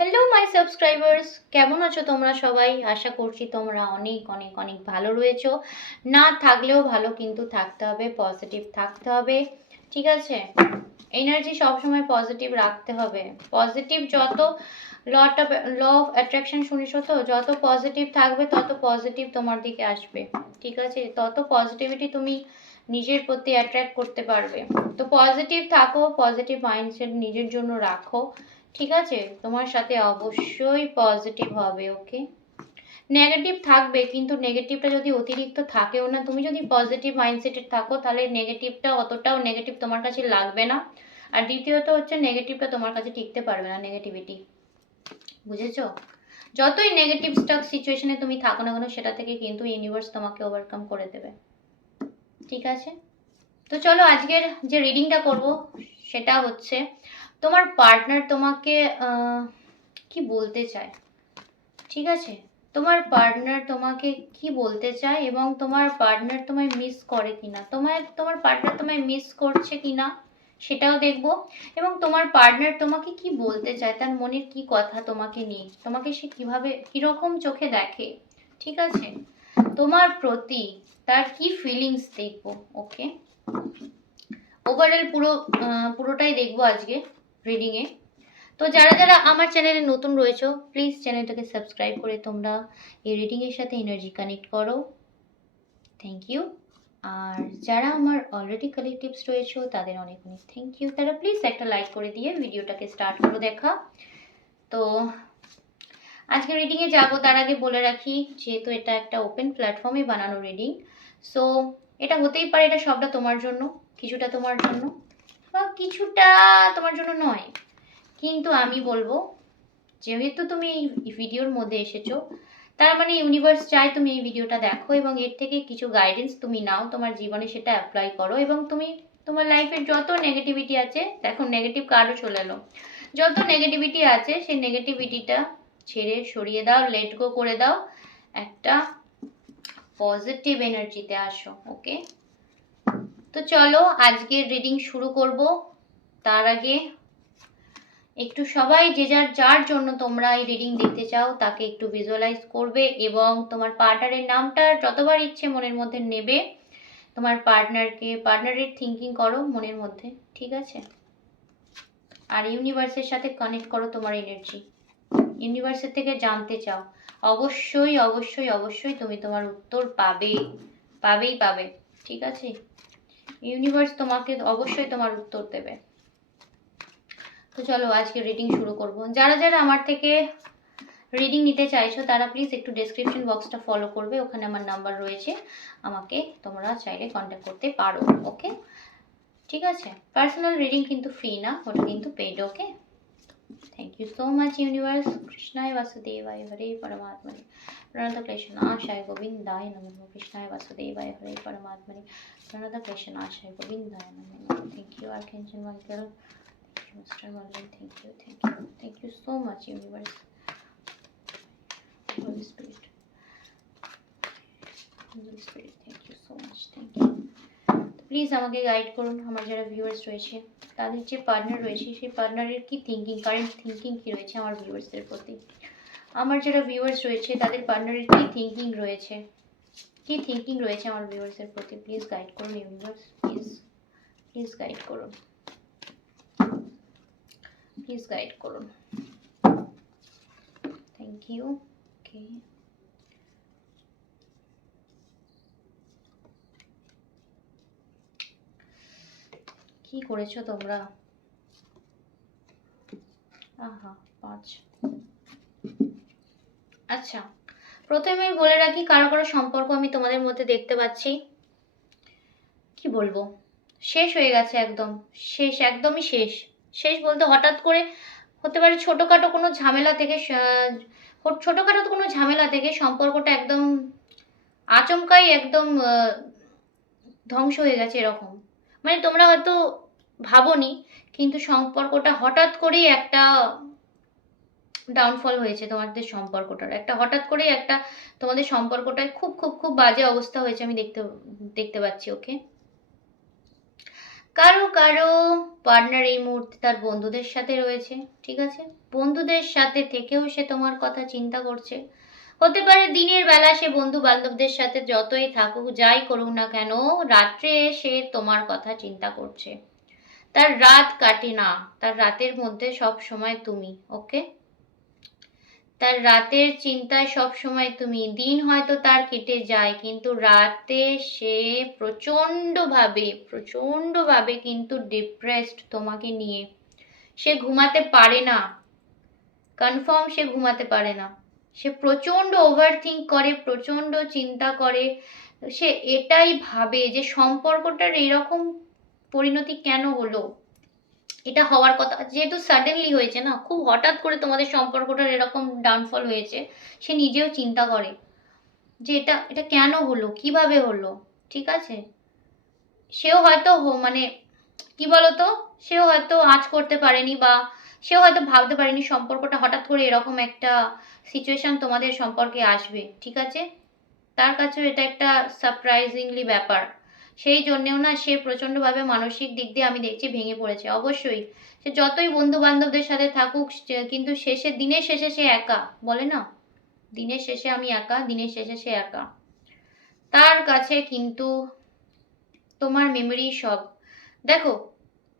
Hello my subscribers, কেমন আছো তোমরা সবাই? আশা করছি তোমরা অনেক অনেক অনেক ভালো রয়েছো। না থাকলেও ভালো, কিন্তু থাকতে হবে, পজিটিভ থাকতে হবে। ঠিক আছে, এনার্জি সবসময় পজিটিভ রাখতে হবে। পজিটিভ যত, ল অফ অ্যাট্রাকশন শুনেছো তো, যত পজিটিভ থাকবে তত পজিটিভ তোমার দিকে আসবে। ঠিক আছে, তত পজিটিভিটি তুমি নিজের প্রতি অ্যাট্রাক্ট করতে পারবে। তো পজিটিভ থাকো, পজিটিভ মাইন্ডসেট নিজের জন্য রাখো। ঠিক আছে, তোমার সাথে অবশ্যই পজিটিভ হবে। ওকে, নেগেটিভ থাকবে, কিন্তু নেগেটিভটা যদি অতিরিক্ত থাকেও না, তুমি যদি পজিটিভ মাইন্ডসেটের থাকো তাহলে নেগেটিভটা অতটাও নেগেটিভ তোমার কাছে লাগবে না। আর দ্বিতীয়ত হচ্ছে নেগেটিভটা তোমার কাছে টিকতে পারবে না, নেগেটিভিটি। বুঝেছো? যতই নেগেটিভ স্টাক সিচুয়েশনে তুমি থাকো না কেন, সেটা থেকে কিন্তু ইউনিভার্স তোমাকে ওভারকাম করে দেবে। ঠিক আছে, তো চলো আজকের যে রিডিংটা করব সেটা হচ্ছে তোমার পার্টনার তোমাকে কি বলতে চায়। ঠিক আছে, তোমার পার্টনার তোমাকে কি বলতে চায় এবং তোমার পার্টনার তোমায় মিস করে কিনা, তোমার পার্টনার তোমায় মিস করছে কিনা সেটাও দেখবো। এবং তোমার পার্টনার তোমাকে কি বলতে চায়, তার মনের কি কথা তোমাকে নিয়ে, তোমাকে সে কিভাবে কিরকম চোখে দেখে। ঠিক আছে, তোমার প্রতি তার কি ফিলিংস দেখবো। ওকে, ওভারঅল পুরোটাই দেখবো আজকে রিডিংয়ে। তো যারা যারা আমার চ্যানেলে নতুন রয়েছো, প্লিজ চ্যানেলটাকে সাবস্ক্রাইব করে তোমরা এই রিডিংয়ের সাথে এনার্জি কানেক্ট করো। Thank you. আর যারা আমার অলরেডি কালেক্টিভস রয়েছো তাদের অনেক অনেক থ্যাংক ইউ। তারা প্লিজ একটা লাইক করে দিয়ে ভিডিওটাকে স্টার্ট করো দেখা। তো আজকে রিডিংয়ে যাব তার আগে বলে রাখি, যেহেতু এটা একটা ওপেন প্ল্যাটফর্মে বানানো রিডিং, সো এটা হতেই পারে এটা সবটা তোমার জন্য, কিছুটা তোমার জন্য, বা কিছুটা তোমার জন্য নয়। কিন্তু আমি বলবো, যেহেতু তুমি এই ভিডিওর মধ্যে এসেছো, তার মানে ইউনিভার্স চায় তুমি এই ভিডিওটা দেখো এবং এর থেকে কিছু গাইডেন্স তুমি নাও, তোমার জীবনে সেটা অ্যাপ্লাই করো এবং তুমি তোমার লাইফের যত নেগেটিভিটি আছে, দেখো নেগেটিভ কার্ডও চলে এলো, যত নেগেটিভিটি আছে সেই নেগেটিভিটিটা ছেড়ে সরিয়ে দাও, লেট গো করে দাও, একটা পজিটিভ এনার্জিতে আসো। ওকে, তো চলো আজকের রিডিং শুরু করব। তার আগে একটু সবাই যে যার জন্য তোমরা এই রিডিং দেখতে চাও তাকে একটু ভিজুয়ালাইজ করবে এবং তোমার পার্টনারের নামটা যতবার ইচ্ছে মনের মধ্যে নেবে, তোমার পার্টনারের থিঙ্কিং করো মনের মধ্যে। ঠিক আছে, আর ইউনিভার্সের সাথে কানেক্ট করো তোমার এনার্জি, ইউনিভার্সের থেকে জানতে চাও। অবশ্যই অবশ্যই অবশ্যই তুমি তোমার উত্তর পাবেই পাবে। ঠিক আছে, ইউনিভার্স তোমাকে অবশ্যই তোমার উত্তর দেবে। তো চলো আজকে রিডিং শুরু করব। যারা যারা আমার থেকে রিডিং নিতে চাইছো তারা প্লিজ একটু ডেসক্রিপশন বক্সটা ফলো করবে, ওখানে আমার নাম্বার রয়েছে, আমাকে তোমরা চাইলে কন্ট্যাক্ট করতে পারো। ওকে, ঠিক আছে, পার্সোনাল রিডিং কিন্তু ফ্রি না, ওটা কিন্তু paid. Okay, thank you so much universe. কৃষ্ণায় বাসুদেবায় হরে পরমাত্মনে প্রণত ক্লেশনাশায় গোবিন্দায় নমঃ। কৃষ্ণায় বাসুদেবায় হরে পরমাত্মনে প্রণত ক্লেশনাশায় গোবিন্দায় নমঃ। Thank you archangel Michael, Mr. Merlin, thank you so much universe, Holy Spirit, thank you so much, thank you. Please আমাকে গাইড করুন, আমার যারা ভিউয়ার্স রয়েছে তাদের যে পার্টনার রয়েছে সেই পার্টনারের কি থিঙ্কিং, কারেন্ট থিঙ্কিং কি রয়েছে আমার ভিউয়ার্সদের প্রতি। আমার যারা ভিউয়ার্স রয়েছে তাদের পার্টনারের কি থিঙ্কিং রয়েছে, আমার ভিউয়ার্সদের প্রতি। প্লিজ গাইড করুন ইউনিভার্স, প্লিজ গাইড করুন, প্লিজ গাইড করুন। Thank you. ওকে, কি করেছো তোমরা? আহা 5। আচ্ছা, প্রথমেই বলে রাখি, কারো কারো সম্পর্ক আমি তোমাদের মধ্যে দেখতে পাচ্ছি, কি বলবো, শেষ হয়ে গেছে, একদম শেষ, একদমই শেষ। শেষ বলতে হঠাৎ করে হতে পারে ছোটখাটো কোনো ঝামেলা থেকে সম্পর্কটা একদম আচমকাই একদম ধ্বংস হয়ে গেছে, এরকম। মানে তোমরা হয়তো ভাবোনি, কিন্তু সম্পর্কটা হঠাৎ করেই একটা ডাউনফল হয়েছে, তোমাদের সম্পর্কটার একটা হঠাৎ করেই একটা, তোমাদের সম্পর্কটায় খুব খুব খুব বাজে অবস্থা হয়েছে, আমি দেখতে পাচ্ছি। ওকে, কারো কারো পার্টনার এই মুহূর্তে তার বন্ধুদের সাথে রয়েছে, ঠিক আছে? বন্ধুদের সাথে থেকেও সে তোমার কথা চিন্তা করছে। হতে পারে দিনের বেলা সে বন্ধু বান্ধবদের সাথে যতই থাকুক, যাই করুক না কেন, রাত্রে সে তোমার কথা চিন্তা করছে। তার রাত কাটে না, তার রাতের মধ্যে সব সময় তুমি, ওকে? তার রাতের চিন্তায় সব সময় তুমি। দিন হয়তো তার কেটে যায়, কিন্তু রাতে সে প্রচন্ডভাবে কিন্তু ডিপ্রেসড তোমাকে নিয়ে। সে ঘুমাতে পারে না, কনফার্ম সে ঘুমাতে পারে না। সে প্রচন্ড ওভারথিঙ্ক করে, প্রচন্ড চিন্তা করে। সে এটাই ভাবে যে সম্পর্কটার এরকম পরিণতি কেন হলো। এটা হওয়ার কথা, যেহেতু সাডেনলি হয়েছে না, খুব হঠাৎ করে তোমাদের সম্পর্কটার এরকম ডাউনফল হয়েছে, সে নিজেও চিন্তা করে যে এটা এটা কেন হলো, কিভাবে হলো, ঠিক আছে? সেও হয়তো মানে কি বলতো, সেও হয়তো আঁচ করতে পারেনি, বা সেও হয়তো ভাবতে পারেনি সম্পর্কটা হঠাৎ করে এরকম একটা সিচুয়েশন তোমাদের সম্পর্কে আসবে, ঠিক আছে? তার কাছেও এটা একটা সারপ্রাইজিংলি ব্যাপার। সেই জন্যেও না সে প্রচণ্ডভাবে মানসিক দিক দিয়ে আমি দেখছি ভেঙে পড়েছে। অবশ্যই সে যতই বন্ধু বান্ধবদের সাথে থাকুক, কিন্তু দিনের শেষে সে একা, বলে না, দিনের শেষে আমি একা, দিনের শেষে সে একা। তার কাছে কিন্তু তোমার মেমোরি সব। দেখো,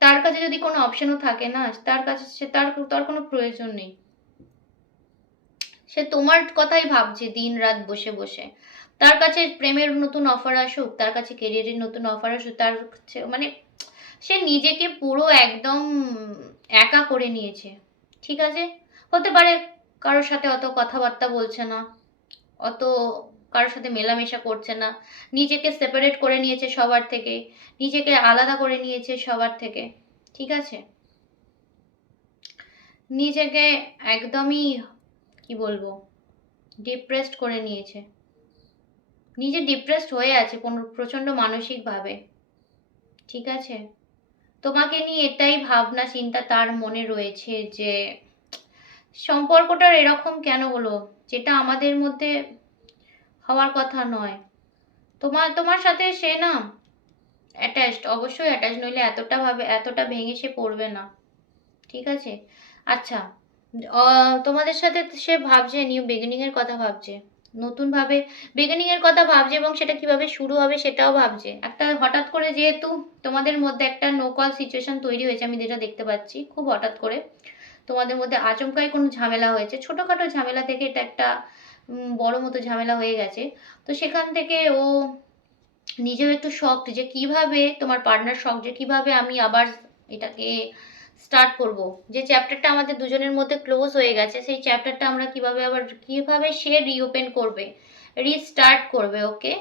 তার কাছে যদি কোনো অপশনও থাকে না, তার কাছে তার কোনো প্রয়োজন নেই। সে তোমার কথাই ভাবছে দিন রাত বসে বসে। তার কাছে প্রেমের নতুন অফার আসুক, তার কাছে কেরিয়ারের নতুন অফার আসুক, তার কাছে মানে সে নিজেকে পুরো একদম একা করে নিয়েছে, ঠিক আছে? হতে পারে কারোর সাথে অত কথাবার্তা বলছে না, অত কারোর সাথে মেলামেশা করছে না, নিজেকে সেপারেট করে নিয়েছে সবার থেকে, নিজেকে আলাদা করে নিয়েছে সবার থেকে, ঠিক আছে? নিজেকে একদমই কি বলবো, ডিপ্রেসড করে নিয়েছে। নিজে ডিপ্রেসড হয়ে আছে প্রচন্ড মানসিকভাবে, ঠিক আছে? তোমাকে নিয়ে এটাই ভাবনা চিন্তা তার মনে রয়েছে যে সম্পর্কটার এরকম কেন হলো, যেটা আমাদের মধ্যে হওয়ার কথা নয়। তোমার সাথে সে না অ্যাটাচড, অবশ্যই অ্যাটাচ, নইলে এতটা ভেঙে সে পড়বে না, ঠিক আছে? আচ্ছা, তোমাদের সাথে সে ভাবছে নিউ বিগিনিং এর কথা ভাবছে, নতুন ভাবে বিগিনিং এর কথা ভাবছে, এবং সেটা কিভাবে শুরু হবে সেটাও ভাবছে। একটা হঠাৎ করে যেহেতু তোমাদের মধ্যে একটা নো কল সিচুয়েশন তৈরি হয়েছে, আমি যেটা দেখতে পাচ্ছি, খুব হঠাৎ করে তোমাদের মধ্যে আচমকাই কোনো ঝামেলা হয়েছে, ছোটখাটো ঝামেলা থেকে এটা একটা বড় মতো ঝামেলা হয়ে গেছে। তো সেখান থেকে ও নিজেও একটু শকড যে কিভাবে তোমার পার্টনার শক যে কিভাবে আমি আবার এটাকে স্টার্ট করব। যে চ্যাপ্টারটা আমাদের দুজনের মধ্যে ক্লোজ হয়ে গেছে, সেই চ্যাপ্টারটা আমরা কিভাবে সে রিওপেন করবে, রিস্টার্ট করবে, ওকে?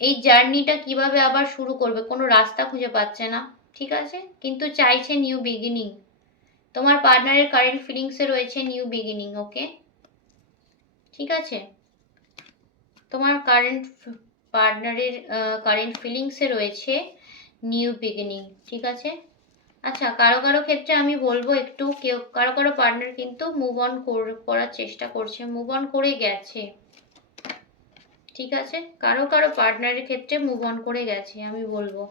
এই জার্নিটা কিভাবে আবার শুরু করবে, কোনো রাস্তা খুঁজে পাচ্ছে না, ঠিক আছে? কিন্তু চাইছে নিউ বিগিনিং। তোমার পার্টনারের কারেন্ট ফিলিংসে রয়েছে নিউ বিগিনিং, ওকে? ঠিক আছে? তোমার পার্টনারের কারেন্ট ফিলিংসে রয়েছে নিউ বিগিনিং, ঠিক আছে? আচ্ছা, কারো কারো ক্ষেত্রে আমি বলবো একটু কারো পার্টনার কিন্তু মুভ অন করার চেষ্টা করছে, মুভ অন করে গেছে, ঠিক আছে? কারো পার্টনারের ক্ষেত্রে মুভ অন করে গেছে, আমি বলবো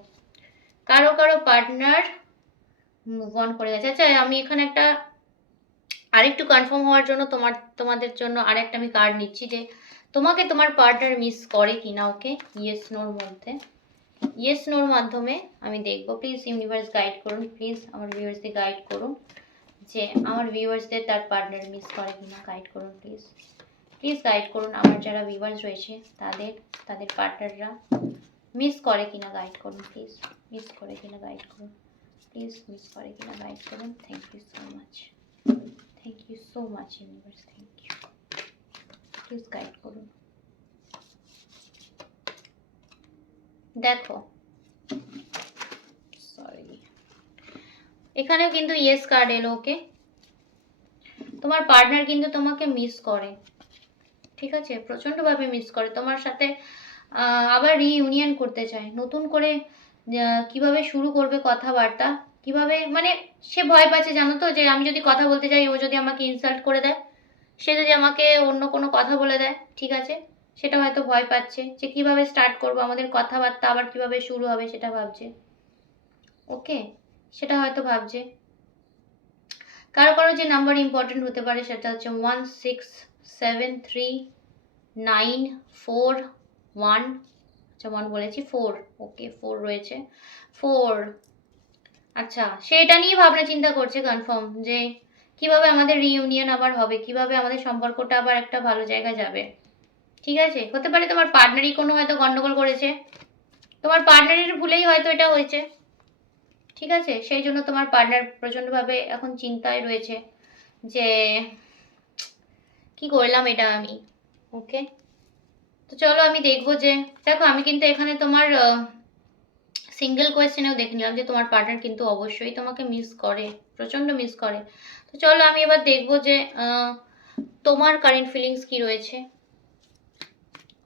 কারো পার্টনার মুভ অন করে গেছে। আচ্ছা, আমি এখানে একটা আরেকটু কনফার্ম হওয়ার জন্য তোমাদের জন্য আরেকটা আমি কার্ড নিচ্ছি যে তোমাকে তোমার পার্টনার মিস করে কিনা, ওকে? ইয়েস নোর মধ্যে, ইয়েস নোর মাধ্যমে আমি দেখবো। প্লিজ ইউনিভার্স গাইড করুন, প্লিজ আমার ভিউয়ার্সদের গাইড করুন যে আমার ভিউয়ার্সদের তার পার্টনার মিস করে কিনা, গাইড করুন প্লিজ। প্লিজ গাইড করুন আমার যারা ভিউয়ার্স রয়েছে তাদের পার্টনাররা মিস করে কিনা, গাইড করুন প্লিজ। মিস করে কিনা গাইড করুন প্লিজ, মিস করে কিনা গাইড করুন। Thank you so much, thank you so much universe, thank you. Please guide করুন। দেখো, সরি, এখানেও কিন্তু ইয়েস কার্ড এলো, ওকে? তোমার পার্টনার কিন্তু তোমাকে মিস করে, ঠিক আছে? প্রচন্ডভাবে মিস করে, তোমার সাথে আবার রিইউনিয়ন করতে চায়, নতুন করে কিভাবে শুরু করবে কথাবার্তা, কিভাবে, মানে সে ভয় পাচ্ছে, জানো তো, যে আমি যদি কথা বলতে যাই ও যদি আমাকে ইনসাল্ট করে দেয়, সে যদি আমাকে অন্য কোনো কথা বলে দেয়, ঠিক আছে? সেটা হয়তো ভয় পাচ্ছে যে কিভাবে স্টার্ট করবো, আমাদের কথাবার্তা আবার কিভাবে শুরু হবে সেটা ভাবছে। ও ওকে, সেটা হয়তো ভাবছে। কারো কারো যে নাম্বার ইম্পর্টেন্ট হতে পারে সেটা হচ্ছে 1673941। আচ্ছা 1 বলেছি, 4। ওকে 4 রয়েছে, 4। আচ্ছা সেটা নিয়ে ভাবনা চিন্তা করছে কনফার্ম, যে কিভাবে আমাদের রিইউনিয়ন আবার হবে, কিভাবে আমাদের সম্পর্কটা আবার একটা ভালো জায়গায় যাবে। ঠিক আছে, হতে পারে তোমার পার্টনারই কোনো হয়তো গন্ডগোল করেছে, তোমার পার্টনারের ভুলেই হয়তো এটা হয়েছে। ঠিক আছে, সেই জন্য তোমার পার্টনার প্রচণ্ডভাবে এখন চিন্তায় রয়েছে যে কি করলাম এটা আমি। ওকে, তো চলো আমি দেখবো যে, দেখো আমি কিন্তু এখানে তোমার সিঙ্গেল কোয়েশ্চেনেও দেখে নিলাম যে তোমার পার্টনার কিন্তু অবশ্যই তোমাকে মিস করে, প্রচণ্ড মিস করে। তো চলো আমি এবার দেখবো যে তোমার কারেন্ট ফিলিংস কি রয়েছে,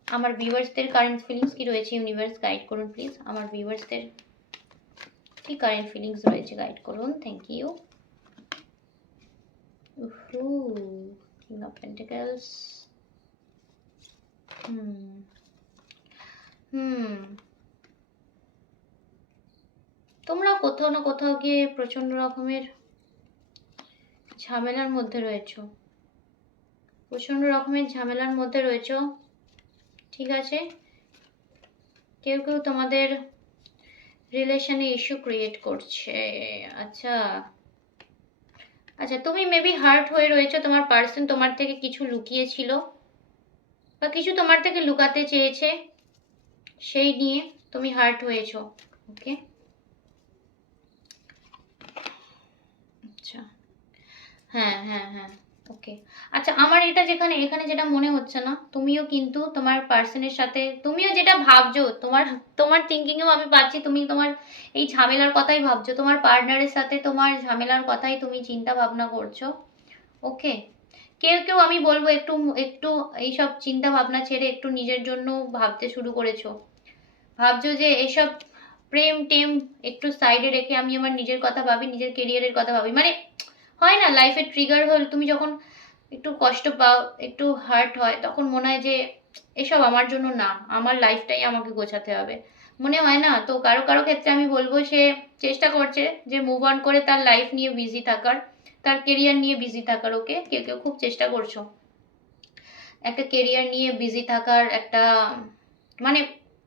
আমার ভিউয়ার্সদের কারেন্ট ফিলিংস কি রয়েছে। ইউনিভার্স গাইড করুন প্লিজ, আমার ভিউয়ার্সদের কি কারেন্ট ফিলিংস রয়েছে গাইড করুন। Thank you. King of pentacles. তোমরা কোথাও না কোথাও গিয়ে প্রচন্ড রকমের ঝামেলার মধ্যে রয়েছো, প্রচন্ড রকমের ঝামেলার মধ্যে রয়েছো। ঠিক আছে, কেউ কেউ তোমাদের রিলেশনে ইস্যু ক্রিয়েট করছে। আচ্ছা আচ্ছা, তুমি মেবি হার্ট হয়ে রয়েছো, তোমার পার্সন তোমার থেকে কিছু লুকিয়েছিল বা কিছু তোমার থেকে লুকাতে চেয়েছে, সেই নিয়ে তুমি হার্ট হয়েছো। ওকে, আচ্ছা হ্যাঁ হ্যাঁ হ্যাঁ, ওকে। আচ্ছা আমার এটা যেখানে এখানে যেটা মনে হচ্ছে না, তুমিও কিন্তু তোমার পার্সনের সাথে তুমিও যেটা ভাবছো, তোমার তোমার থিঙ্কিংয়েও আমি পাচ্ছি তুমি তোমার এই ঝামেলার কথাই ভাবছো, তোমার পার্টনারের সাথে তোমার ঝামেলার কথাই তুমি চিন্তা ভাবনা করছো। ওকে, কেউ কেউ আমি বলবো একটু একটু এইসব চিন্তা ভাবনা ছেড়ে একটু নিজের জন্য ভাবতে শুরু করেছো, ভাবছো যে এসব প্রেম টেম একটু সাইডে রেখে আমি আমার নিজের কথা ভাবি, নিজের কেরিয়ারের কথা ভাবি। মানে হয় না, লাইফে ট্রিগার হল, তুমি যখন একটু কষ্ট পাও, একটু হার্ট হয়, তখন মনে হয় যে এসব আমার জন্য না, আমার লাইফটাই আমাকে গোছাতে হবে, মনে হয় না? তো কারো কারো ক্ষেত্রে আমি বলবো সে চেষ্টা করছে যে মুভ অন করে তার লাইফ নিয়ে বিজি থাকার, তার কেরিয়ার নিয়ে বিজি থাকার। ওকে, কেউ কেউ খুব চেষ্টা করছো একটা কেরিয়ার নিয়ে বিজি থাকার, একটা মানে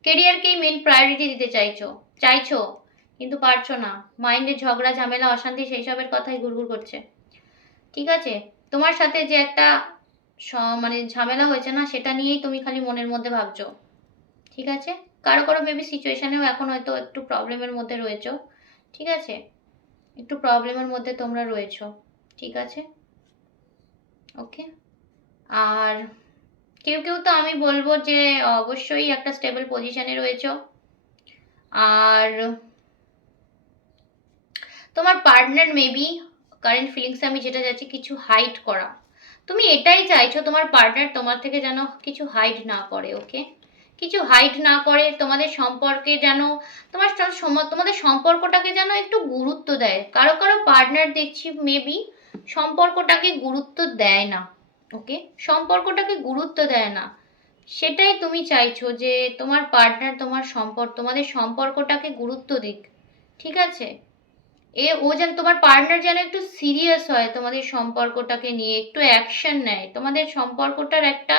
কেরিয়ারকেই মেন প্রায়োরিটি দিতে চাইছো চাইছো কিন্তু পারছো না, মাইন্ডে ঝগড়া ঝামেলা অশান্তি সেই সবের কথাই ঘুরঘুর করছে। ঠিক আছে, তোমার সাথে যে একটা মানে ঝামেলা হয়েছে না, সেটা নিয়েই তুমি খালি মনের মধ্যে ভাবছো। ঠিক আছে, কারো কারো মেবি সিচুয়েশনেও এখন হয়তো একটু প্রবলেমের মধ্যে রয়েছো। ঠিক আছে, একটু প্রবলেমের মধ্যে তোমরা রয়েছো। ঠিক আছে, ওকে। আর কেউ কেউ তো আমি বলবো যে অবশ্যই একটা স্টেবল পজিশনে রয়েছো। আর তোমার পার্টনার মেবি কারেন্ট ফিলিংসে আমি যেটা যাচ্ছি কিছু হাইড করা, তুমি এটাই চাইছো তোমার পার্টনার তোমার থেকে যেন কিছু হাইড না করে। ওকে, কিছু হাইড না করে, তোমাদের সম্পর্কে যেন তোমাদের সম্পর্কটাকে যেন একটু গুরুত্ব দেয়। কারো কারো পার্টনার দেখছি মেবি সম্পর্কটাকে গুরুত্ব দেয় না। ওকে, সম্পর্কটাকে গুরুত্ব দেয় না, সেটাই তুমি চাইছো যে তোমার পার্টনার তোমাদের সম্পর্কটাকে গুরুত্ব দিক। ঠিক আছে, ও যেন তোমার পার্টনার যেন একটু সিরিয়াস হয় তোমাদের সম্পর্কটাকে নিয়ে, একটু অ্যাকশন নেয়, তোমাদের সম্পর্কটার একটা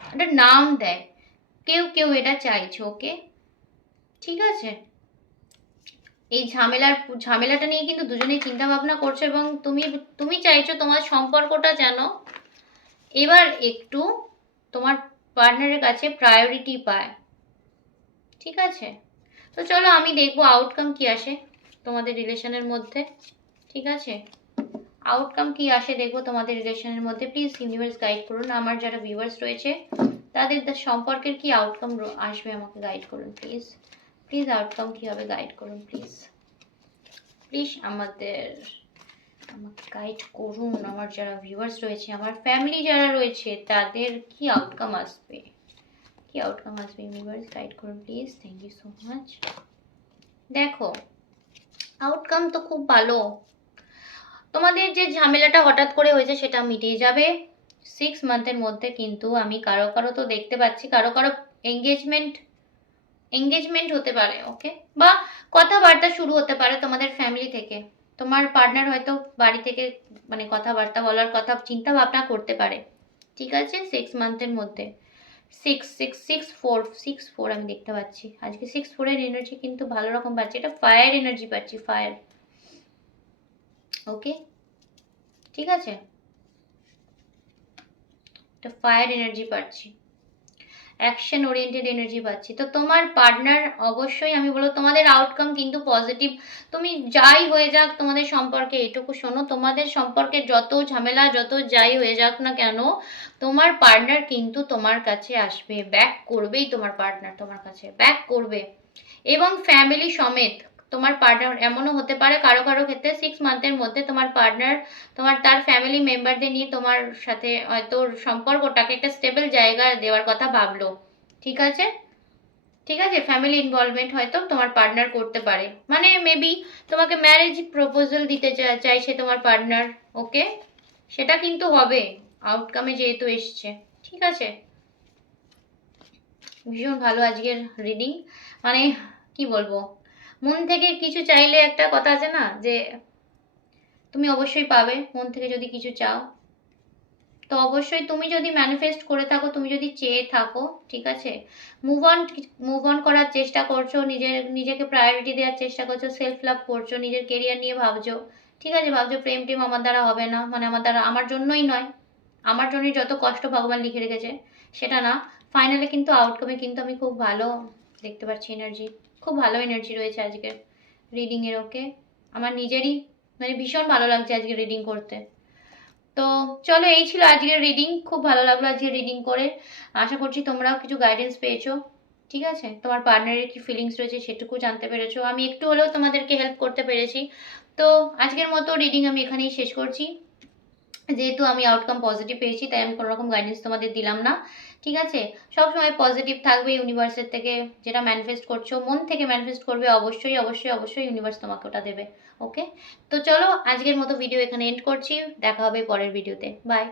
একটা নাম দেয়। কেউ কেউ এটা চাইছো। ওকে, ঠিক আছে, এই ঝামেলাটা নিয়ে কিন্তু দুজনেই চিন্তা ভাবনা করছো, এবং তুমি তুমি চাইছো তোমার সম্পর্কটা যেন এবার একটু তোমার পার্টনারের কাছে প্রায়োরিটি পায়। ঠিক আছে, তো চলো আমি দেখবো আউটকাম কি আসে তোমাদের রিলেশনের মধ্যে। ঠিক আছে, আউটকাম কি আসে দেখবো তোমাদের রিলেশনের মধ্যে। প্লিজ ইউনিভার্স গাইড করুন, আমার যারা ভিউয়ার্স রয়েছে তাদের সম্পর্কের কি আউটকাম আসবে আমাকে গাইড করুন প্লিজ। প্লিজ আউটকাম কি হবে গাইড করুন প্লিজ, প্লিজ আমাকে গাইড করুন। আমার যারা ভিউয়ার্স রয়েছে, আমার ফ্যামিলি যারা রয়েছে, তাদের কি আউটকাম আসবে, কি আউটকাম আসবে, ইউনিভার্স গাইড করুন please. Thank you so much. দেখো আউটকাম তো খুব ভালো, তোমাদের যে ঝামেলাটা হঠাৎ করে হয়েছে সেটা মিটে যাবে 6 মান্থের মধ্যে। কিন্তু আমি কারো কারো তো দেখতে পাচ্ছি, কারো কারো এঙ্গেজমেন্ট এঙ্গেজমেন্ট হতে পারে, ওকে, বা কথাবার্তা শুরু হতে পারে তোমাদের ফ্যামিলি থেকে। তোমার পার্টনার হয়তো বাড়ি থেকে মানে কথাবার্তা বলার কথা চিন্তা ভাবনা করতে পারে, ঠিক আছে, 6 মান্থের মধ্যে। 6 6 6 4 6 4 আমি দেখতে পাচ্ছি আজকে। 6 4 এর এনার্জি কিন্তু ভালো রকম পাচ্ছি, এটা ফায়ার এনার্জি পাচ্ছি, ফায়ার, ওকে, ঠিক আছে, এটা ফায়ার এনার্জি পাচ্ছি, অ্যাকশন ওরিয়েন্টেড এনার্জি পাচ্ছি। তো তোমার পার্টনার অবশ্যই, আমি বলবো তোমাদের আউটকাম কিন্তু পজিটিভ। তুমি যাই হয়ে যাক তোমাদের সম্পর্কে, এটুকু শোনো, তোমাদের সম্পর্কে যত ঝামেলা যত যাই হয়ে যাক না কেন, তোমার পার্টনার কিন্তু তোমার কাছে আসবে, ব্যাক করবেই, তোমার পার্টনার তোমার কাছে ব্যাক করবে, এবং ফ্যামিলি সমেত। তোমার পার্টনার এমনও হতে পারে কারো কারো ক্ষেত্রে 6 মান্থের মধ্যে তোমার পার্টনার তোমার তার ফ্যামিলি মেম্বারদের নিয়ে তোমার সাথে হয়তো সম্পর্কটাকে একটা স্টেবল জায়গায় দেওয়ার কথা ভাবলো, ঠিক আছে, ঠিক আছে, ফ্যামিলি ইনভলভমেন্ট হয়তো তোমার পার্টনার করতে পারে, মানে মেবি তোমাকে ম্যারেজ প্রপোজাল দিতে চাইছে তোমার পার্টনার, ওকে, সেটা কিন্তু হবে আউটকামে যেহেতু এসছে, ঠিক আছে। ভীষণ ভালো আজকের রিডিং, মানে কি বলবো, মন থেকে কিছু চাইলে একটা কথা আছে না, যে তুমি অবশ্যই পাবে, মন থেকে যদি কিছু চাও, তো অবশ্যই তুমি যদি ম্যানিফেস্ট করে থাকো, তুমি যদি চেয়ে থাকো, ঠিক আছে, মুভ অন করার চেষ্টা করছো, নিজেকে প্রায়োরিটি দেওয়ার চেষ্টা করছো, সেলফ লাভ করছো, নিজের কেরিয়ার নিয়ে ভাবছো, ঠিক আছে, ভাবছো প্রেম টেম আমার দ্বারা হবে না, মানে আমার দ্বারা, আমার জন্যই নয়, আমার জন্যই যত কষ্ট ভগবান লিখে রেখেছে সেটা না, ফাইনালে কিন্তু আউটকামে কিন্তু আমি খুব ভালো দেখতে পাচ্ছি এনার্জি, খুব ভালো এনার্জি রয়েছে আজকের রিডিংয়ের, ওকে, আমার নিজেরই মানে ভীষণ ভালো লাগছে আজকে রিডিং করতে। তো চলো, এই ছিল আজকের রিডিং, খুব ভালো লাগলো আজকে রিডিং করে, আশা করছি তোমরাও কিছু গাইডেন্স পেয়েছো, ঠিক আছে, তোমার পার্টনারের কি ফিলিংস রয়েছে সেটুকু জানতে পেরেছো, আমি একটু হলেও তোমাদেরকে হেল্প করতে পেরেছি। তো আজকের মতো রিডিং আমি এখানেই শেষ করছি, যেহেতু আমি আউটকাম পজিটিভ পেয়েছি তাই আমি কোনো রকম গাইডেন্স তোমাদের দিলাম না, ঠিক আছে, সবসময় পজিটিভ থাকবে, ইউনিভার্সের থেকে যেটা ম্যানিফেস্ট করছো মন থেকে ম্যানিফেস্ট করবে, অবশ্যই অবশ্যই অবশ্যই ইউনিভার্স তোমাকে ওটা দেবে, ওকে। তো চলো আজকের মতো ভিডিও এখানে এন্ড করছি, দেখা হবে পরের ভিডিওতে, বাই।